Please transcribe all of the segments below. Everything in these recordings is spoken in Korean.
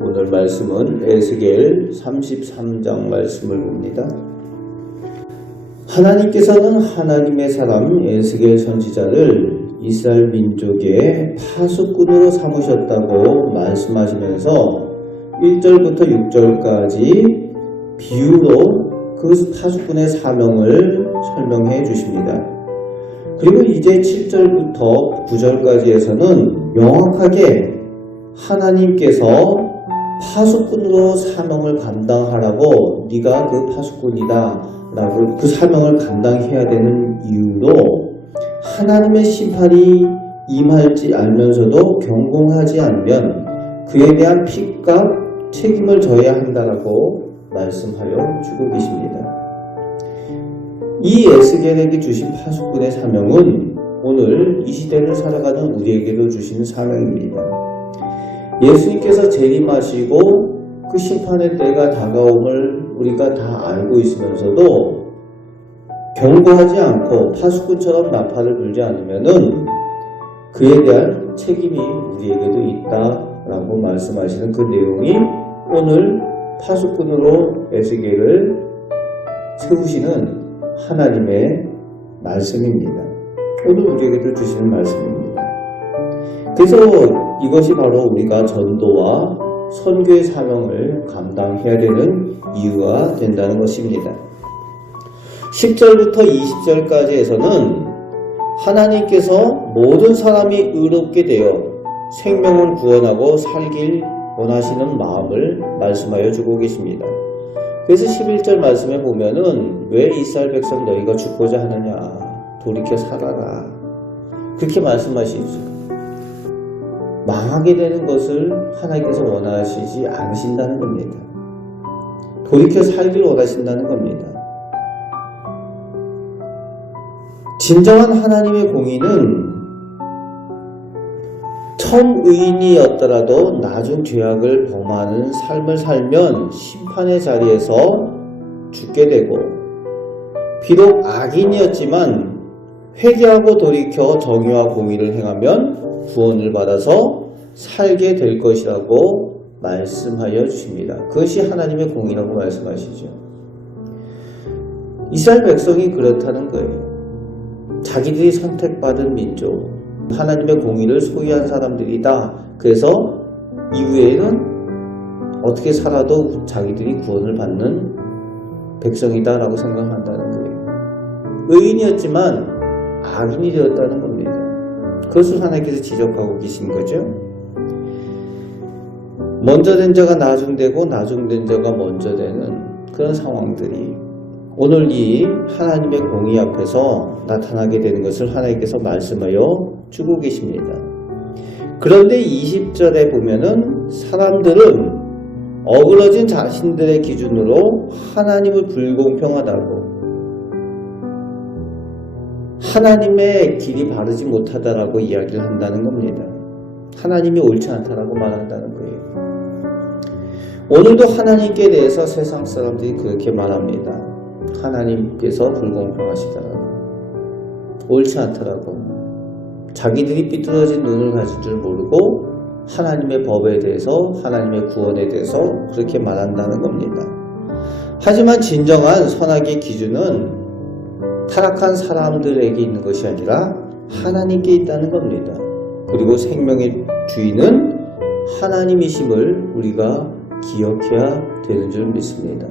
오늘 말씀은 에스겔 33장 말씀을 봅니다. 하나님께서는 하나님의 사람 에스겔 선지자를 이스라엘 민족의 파수꾼으로 삼으셨다고 말씀하시면서 1절부터 6절까지 비유로 그 파수꾼의 사명을 설명해 주십니다. 그리고 이제 7절부터 9절까지에서는 명확하게 하나님께서 파수꾼으로 사명을 감당하라고 네가 그 파수꾼이다 라고 그 사명을 감당해야 되는 이유로 하나님의 심판이 임할지 알면서도 경공하지 않으면 그에 대한 핏값 책임을 져야 한다라고 말씀하여 주고 계십니다. 이 에스겔에게 주신 파수꾼의 사명은 오늘 이 시대를 살아가는 우리에게도 주신 사명입니다. 예수님께서 재림하시고 그 심판의 때가 다가옴을 우리가 다 알고 있으면서도 경고하지 않고 파수꾼처럼 나팔을 불지 않으면은 그에 대한 책임이 우리에게도 있다라고 말씀하시는 그 내용이 오늘 파수꾼으로 에스겔을 세우시는 하나님의 말씀입니다. 오늘 우리에게도 주시는 말씀입니다. 그래서 이것이 바로 우리가 전도와 선교의 사명을 감당해야 되는 이유가 된다는 것입니다. 10절부터 20절까지에서는 하나님께서 모든 사람이 의롭게 되어 생명을 구원하고 살길 원하시는 마음을 말씀하여 주고 계십니다. 그래서 11절 말씀에 보면은 왜 이스라엘 백성 너희가 죽고자 하느냐 돌이켜 살아라 그렇게 말씀하시죠. 망하게 되는 것을 하나님께서 원하시지 않으신다는 겁니다. 돌이켜 살기를 원하신다는 겁니다. 진정한 하나님의 공의는 처음 의인이었더라도 나중 죄악을 범하는 삶을 살면 심판의 자리에서 죽게 되고 비록 악인이었지만 회개하고 돌이켜 정의와 공의를 행하면 구원을 받아서 살게 될 것이라고 말씀하여 주십니다. 그것이 하나님의 공의라고 말씀하시죠. 이스라엘 백성이 그렇다는 거예요. 자기들이 선택받은 민족, 하나님의 공의를 소유한 사람들이다. 그래서 이후에는 어떻게 살아도 자기들이 구원을 받는 백성이다라고 생각한다는 거예요. 의인이었지만 악인이 되었다는 겁니다. 그것을 하나님께서 지적하고 계신 거죠. 먼저 된 자가 나중되고 나중된 자가 먼저 되는 그런 상황들이 오늘 이 하나님의 공의 앞에서 나타나게 되는 것을 하나님께서 말씀하여 주고 계십니다. 그런데 20절에 보면은 사람들은 어그러진 자신들의 기준으로 하나님을 불공평하다고 하나님의 길이 바르지 못하다라고 이야기를 한다는 겁니다. 하나님이 옳지 않다라고 말한다는 거예요. 오늘도 하나님께 대해서 세상 사람들이 그렇게 말합니다. 하나님께서 불공평하시다라고 옳지 않다라고 자기들이 삐뚤어진 눈을 가질 줄 모르고 하나님의 법에 대해서 하나님의 구원에 대해서 그렇게 말한다는 겁니다. 하지만 진정한 선악의 기준은 타락한 사람들에게 있는 것이 아니라 하나님께 있다는 겁니다. 그리고 생명의 주인은 하나님이심을 우리가 기억해야 되는 줄 믿습니다.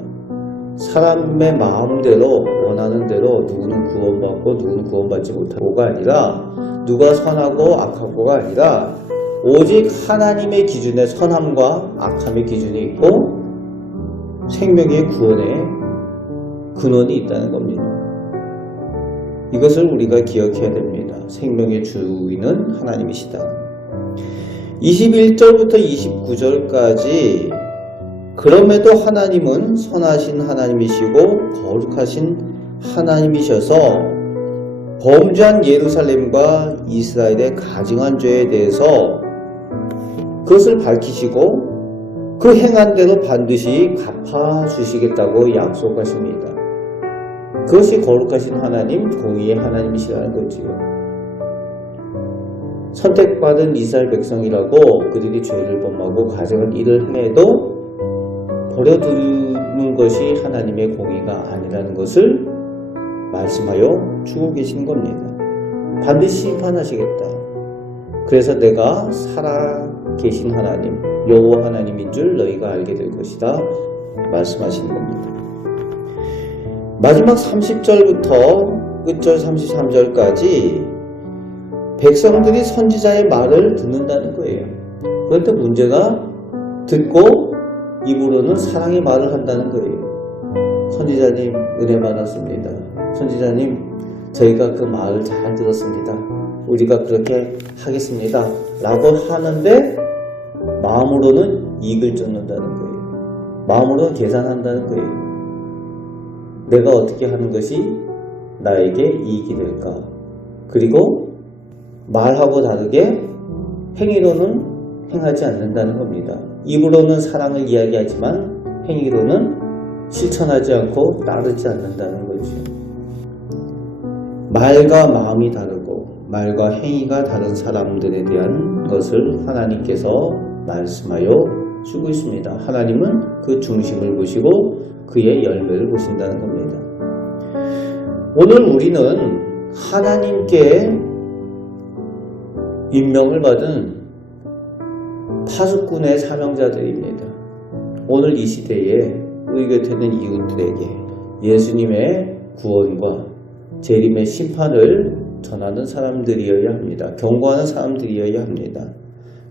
사람의 마음대로 원하는 대로 누구는 구원받고 누구는 구원받지 못하고가 아니라 누가 선하고 악하고가 아니라 오직 하나님의 기준에 선함과 악함의 기준이 있고 생명의 구원의 근원이 있다는 겁니다. 이것을 우리가 기억해야 됩니다. 생명의 주인은 하나님이시다. 21절부터 29절까지 그럼에도 하나님은 선하신 하나님이시고 거룩하신 하나님이셔서 범죄한 예루살렘과 이스라엘의 가증한 죄에 대해서 그것을 밝히시고 그 행한 대로 반드시 갚아주시겠다고 약속하십니다. 그것이 거룩하신 하나님, 공의의 하나님이시라는 거지요. 선택받은 이스라엘 백성이라고 그들이 죄를 범하고 가증한 일을 행해도 버려두는 것이 하나님의 공의가 아니라는 것을 말씀하여 주고 계신 겁니다. 반드시 심판하시겠다. 그래서 내가 살아계신 하나님, 여호와 하나님인 줄 너희가 알게 될 것이다 말씀하시는 겁니다. 마지막 30절부터 끝절 33절까지 백성들이 선지자의 말을 듣는다는 거예요. 그런데 문제가 듣고 입으로는 사랑의 말을 한다는 거예요. 선지자님 은혜 받았습니다. 선지자님 저희가 그 말을 잘 들었습니다. 우리가 그렇게 하겠습니다 라고 하는데 마음으로는 이익을 쫓는다는 거예요. 마음으로는 계산한다는 거예요. 내가 어떻게 하는 것이 나에게 이익이 될까? 그리고 말하고 다르게 행위로는 행하지 않는다는 겁니다. 입으로는 사랑을 이야기하지만 행위로는 실천하지 않고 따르지 않는다는 거죠. 말과 마음이 다르고 말과 행위가 다른 사람들에 대한 것을 하나님께서 말씀하여 주고 있습니다. 하나님은 그 중심을 보시고 그의 열매를 보신다는 겁니다. 오늘 우리는 하나님께 임명을 받은 파수꾼의 사명자들입니다. 오늘 이 시대에 우리 곁에 있는 이웃들에게 예수님의 구원과 재림의 심판을 전하는 사람들이어야 합니다. 경고하는 사람들이어야 합니다.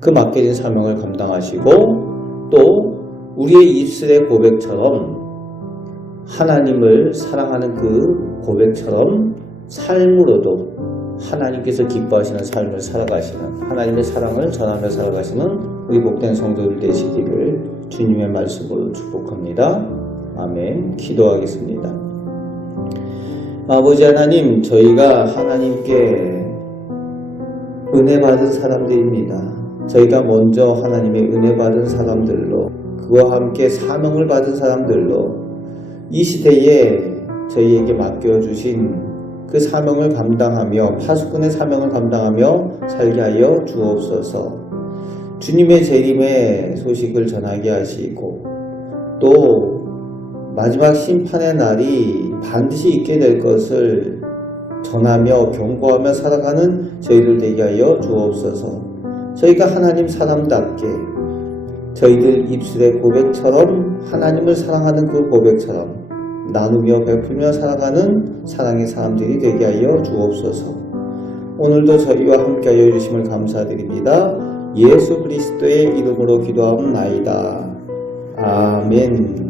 그 맡겨진 사명을 감당하시고 또 우리의 입술의 고백처럼 하나님을 사랑하는 그 고백처럼 삶으로도 하나님께서 기뻐하시는 삶을 살아가시는 하나님의 사랑을 전하며 살아가시는 우리 복된 성도들 되시기를 주님의 말씀으로 축복합니다. 아멘. 기도하겠습니다. 아버지 하나님, 저희가 하나님께 은혜 받은 사람들입니다. 저희가 먼저 하나님의 은혜 받은 사람들로 그와 함께 사명을 받은 사람들로 이 시대에 저희에게 맡겨주신 그 사명을 감당하며 파수꾼의 사명을 감당하며 살게 하여 주옵소서. 주님의 재림의 소식을 전하게 하시고 또 마지막 심판의 날이 반드시 있게 될 것을 전하며 경고하며 살아가는 저희들 되게 하여 주옵소서. 저희가 하나님 사람답게 저희들 입술의 고백처럼 하나님을 사랑하는 그 고백처럼 나누며 베풀며 살아가는 사랑의 사람들이 되게 하여 주옵소서. 오늘도 저희와 함께 하여 주심을 감사드립니다. 예수 그리스도의 이름으로 기도하옵나이다. 아멘.